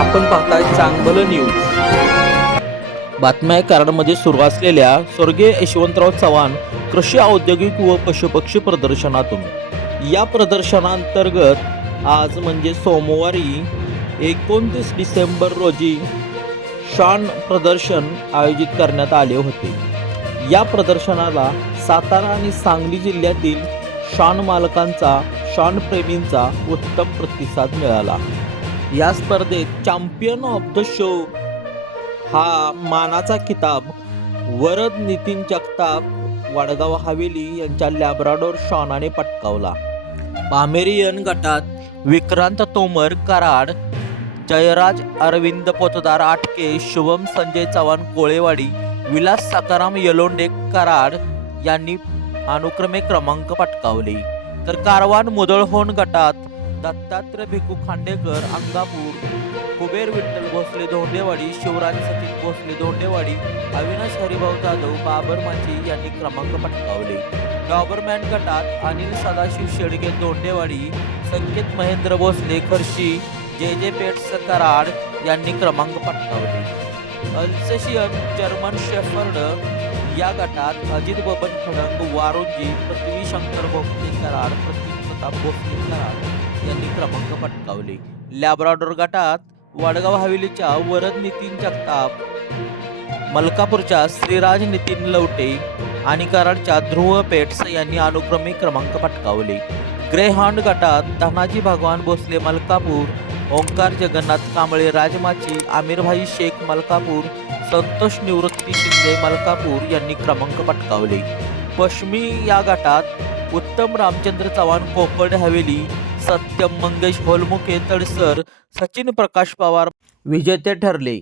आपण पाहताय चांगलं न्यूज बातम्या या कार्डमध्ये सुरू असलेल्या स्वर्गीय यशवंतराव चव्हाण कृषी औद्योगिक व पशुपक्षी प्रदर्शनातून. या प्रदर्शनांतर्गत आज म्हणजे सोमवारी एकोणतीस डिसेंबर रोजी शान प्रदर्शन आयोजित करण्यात आले होते. या प्रदर्शनाला सातारा आणि सांगली जिल्ह्यातील शान मालकांचा शान प्रेमींचा उत्तम प्रतिसाद मिळाला. या स्पर्धेत चॅम्पियन ऑफ द शो हा मानाचा किताब वरद नितीन जगताप वडगाव हवेली यांच्या लॅब्राडोर शॉनाने पटकावला. पामेरियन गटात विक्रांत तोमर कराड जयराज अरविंद पोतदार आटके शुभम संजय चव्हाण कोळेवाडी विलास सकाराम यलोंडे कराड यांनी अनुक्रमे क्रमांक पटकावले. तर कारवान मुदळहोण गटात दत्तात्रय भिकू खांडेकर अंगापूर कुबेर विठ्ठल भोसले धोंडेवाडी शिवराज सचिन भोसले धोंडेवाडी अविनाश हरिभाऊ जाधव बाबर माची यांनी क्रमांक पटकावले. डॉबरमॅन गटात अनिल सदाशिव शेडगे धोंडेवाडी संकेत महेंद्र भोसले खर्शी जे जे पेट्स कराड यांनी क्रमांक पटकावले. अल्सेशियन जर्मन शेफर्ड या गटात अजित बबन खडंग वारुंजी पृथ्वी शंकर भोसले कराड पृथ्वी प्रताप भोसले यांनी क्रमांक पटकावले. लॅब्राडोर गटात वडगाव हवेलीच्या वरद नितीन जगताप मलकापूरच्या श्रीराज नितीन लवटे आणि कराडच्या ध्रुव पेट्स यांनी अनुक्रमे क्रमांक पटकावले. ग्रेहांड गटात धनाजी भगवान भोसले मलकापूर ओंकार जगन्नाथ कांबळे राजमाची आमिरभाई शेख मलकापूर संतोष निवृत्ती शिंदे मलकापूर यांनी क्रमांक पटकावले. पश्चिमी या गटात उत्तम रामचंद्र चव्हाण कोकड हवेली सत्यम मंगेश होलमुखे तडसर सचिन प्रकाश पवार. विजेते ठरले.